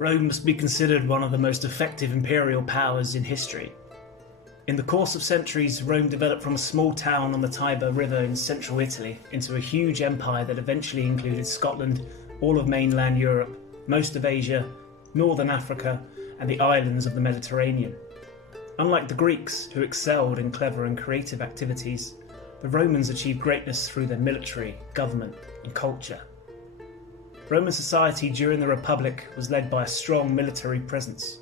Rome must be considered one of the most effective imperial powers in history. In the course of centuries, Rome developed from a small town on the Tiber River in central Italy into a huge empire that eventually included Scotland, all of mainland Europe, most of Asia, northern Africa, and the islands of the Mediterranean. Unlike the Greeks, who excelled in clever and creative activities, the Romans achieved greatness through their military, government, and culture. Roman society during the Republic was led by a strong military presence.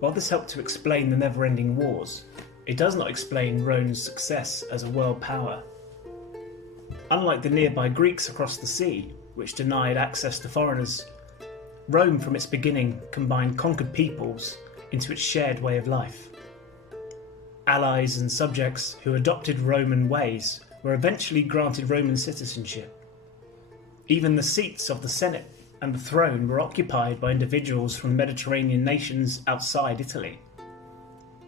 While this helped to explain the never-ending wars, it does not explain Rome's success as a world power. Unlike the nearby Greeks across the sea, which denied access to foreigners, Rome from its beginning combined conquered peoples into its shared way of life. Allies and subjects who adopted Roman ways were eventually granted Roman citizenship. Even the seats of the Senate and the throne were occupied by individuals from Mediterranean nations outside Italy.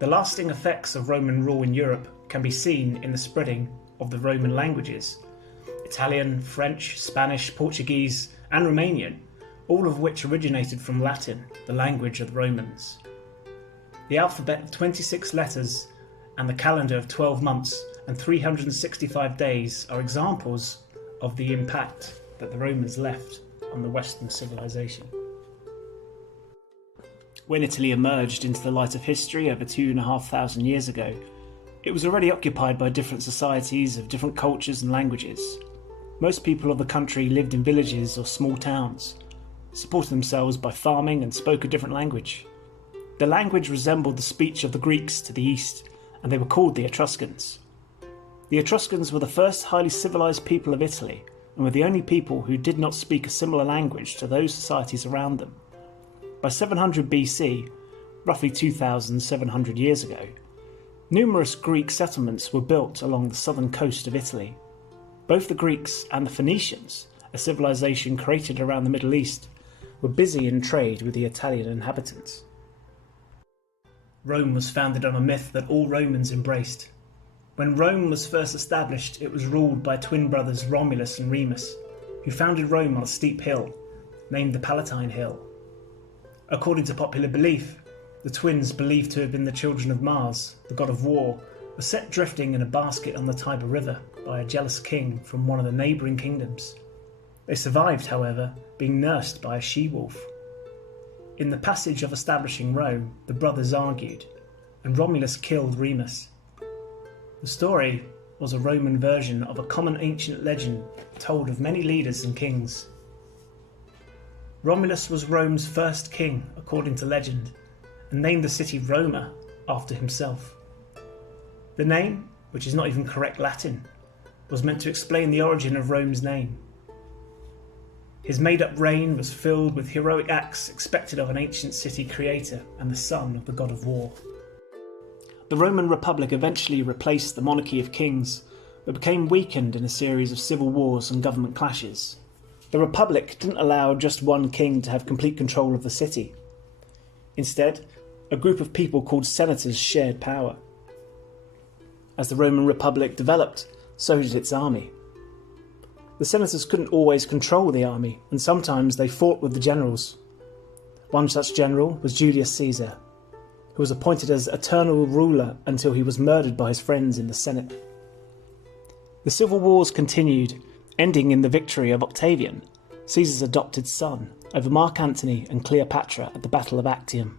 The lasting effects of Roman rule in Europe can be seen in the spreading of the Roman languages: Italian, French, Spanish, Portuguese, and Romanian, all of which originated from Latin, the language of the Romans. The alphabet of 26 letters and the calendar of 12 months and 365 days are examples of the impact that the Romans left on the Western civilization. When Italy emerged into the light of history over 2,500 years ago, it was already occupied by different societies of different cultures and languages. Most people of the country lived in villages or small towns, supported themselves by farming and spoke a different language. The language resembled the speech of the Greeks to the east, and they were called the Etruscans. The Etruscans were the first highly civilized people of Italy, and were the only people who did not speak a similar language to those societies around them. By 700 BC, roughly 2,700 years ago, numerous Greek settlements were built along the southern coast of Italy. Both the Greeks and the Phoenicians, a civilization created around the Middle East, were busy in trade with the Italian inhabitants. Rome was founded on a myth that all Romans embraced. When Rome was first established, it was ruled by twin brothers Romulus and Remus, who founded Rome on a steep hill, named the Palatine Hill. According to popular belief, the twins, believed to have been the children of Mars, the god of war, were set drifting in a basket on the Tiber River by a jealous king from one of the neighbouring kingdoms. They survived, however, being nursed by a she-wolf. In the passage of establishing Rome, the brothers argued, and Romulus killed Remus. The story was a Roman version of a common ancient legend told of many leaders and kings. Romulus was Rome's first king, according to legend, and named the city Roma after himself. The name, which is not even correct Latin, was meant to explain the origin of Rome's name. His made-up reign was filled with heroic acts expected of an ancient city creator and the son of the god of war. The Roman Republic eventually replaced the monarchy of kings, but became weakened in a series of civil wars and government clashes. The Republic didn't allow just one king to have complete control of the city. Instead, a group of people called senators shared power. As the Roman Republic developed, so did its army. The senators couldn't always control the army, and sometimes they fought with the generals. One such general was Julius Caesar, who was appointed as eternal ruler until he was murdered by his friends in the Senate. The civil wars continued, ending in the victory of Octavian, Caesar's adopted son, over Mark Antony and Cleopatra at the Battle of Actium.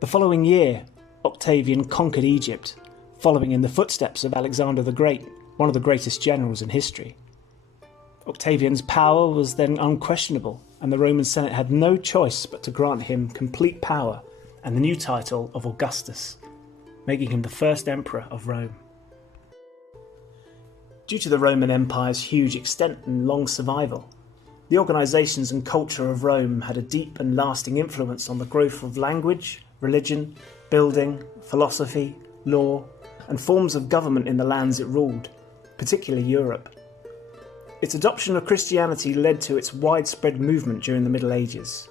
The following year, Octavian conquered Egypt, following in the footsteps of Alexander the Great, one of the greatest generals in history. Octavian's power was then unquestionable, and the Roman Senate had no choice but to grant him complete power and the new title of Augustus, making him the first emperor of Rome. Due to the Roman Empire's huge extent and long survival, the organisations and culture of Rome had a deep and lasting influence on the growth of language, religion, building, philosophy, law, and forms of government in the lands it ruled, particularly Europe. Its adoption of Christianity led to its widespread movement during the Middle Ages.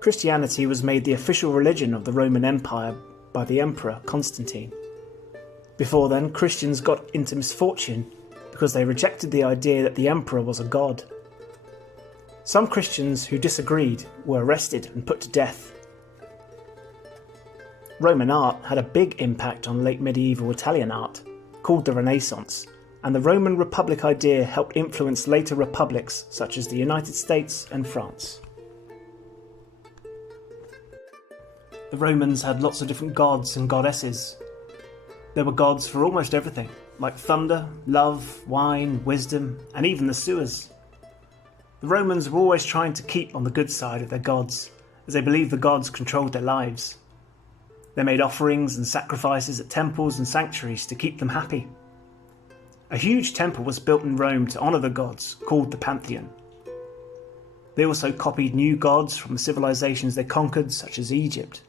Christianity was made the official religion of the Roman Empire by the Emperor Constantine. Before then, Christians got into misfortune because they rejected the idea that the Emperor was a god. Some Christians who disagreed were arrested and put to death. Roman art had a big impact on late medieval Italian art, called the Renaissance, and the Roman Republic idea helped influence later republics such as the United States and France. The Romans had lots of different gods and goddesses. There were gods for almost everything, like thunder, love, wine, wisdom, and even the sewers. The Romans were always trying to keep on the good side of their gods, as they believed the gods controlled their lives. They made offerings and sacrifices at temples and sanctuaries to keep them happy. A huge temple was built in Rome to honour the gods, called the Pantheon. They also copied new gods from the civilizations they conquered, such as Egypt.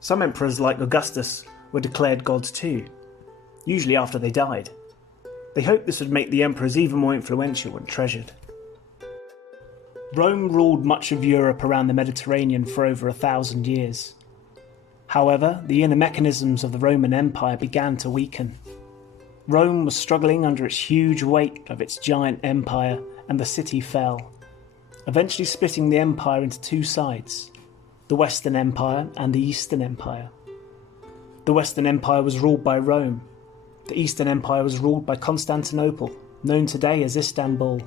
Some emperors, like Augustus, were declared gods too, usually after they died. They hoped this would make the emperors even more influential and treasured. Rome ruled much of Europe around the Mediterranean for over 1,000 years. However, the inner mechanisms of the Roman Empire began to weaken. Rome was struggling under its huge weight of its giant empire, and the city fell, eventually splitting the empire into two sides, the Western Empire and the Eastern Empire. The Western Empire was ruled by Rome. The Eastern Empire was ruled by Constantinople, known today as Istanbul.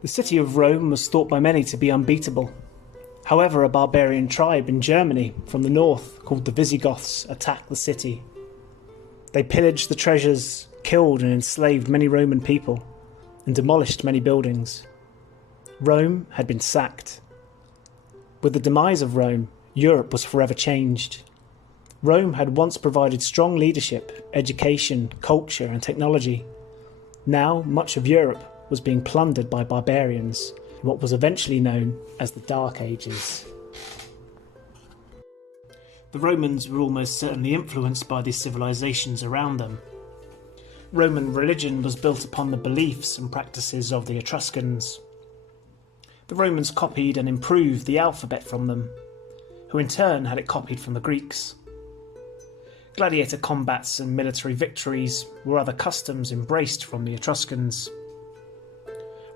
The city of Rome was thought by many to be unbeatable. However, a barbarian tribe in Germany from the north, called the Visigoths, attacked the city. They pillaged the treasures, killed and enslaved many Roman people, and demolished many buildings. Rome had been sacked. With the demise of Rome, Europe was forever changed. Rome had once provided strong leadership, education, culture and technology. Now much of Europe was being plundered by barbarians in what was eventually known as the Dark Ages. The Romans were almost certainly influenced by these civilizations around them. Roman religion was built upon the beliefs and practices of the Etruscans. The Romans copied and improved the alphabet from them, who in turn had it copied from the Greeks. Gladiator combats and military victories were other customs embraced from the Etruscans.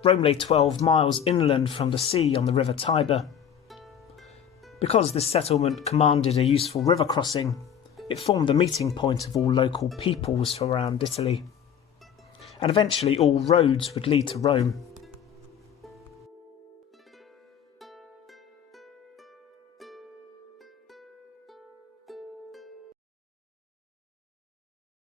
Rome lay 12 miles inland from the sea on the river Tiber. Because this settlement commanded a useful river crossing, it formed the meeting point of all local peoples around Italy. And eventually all roads would lead to Rome,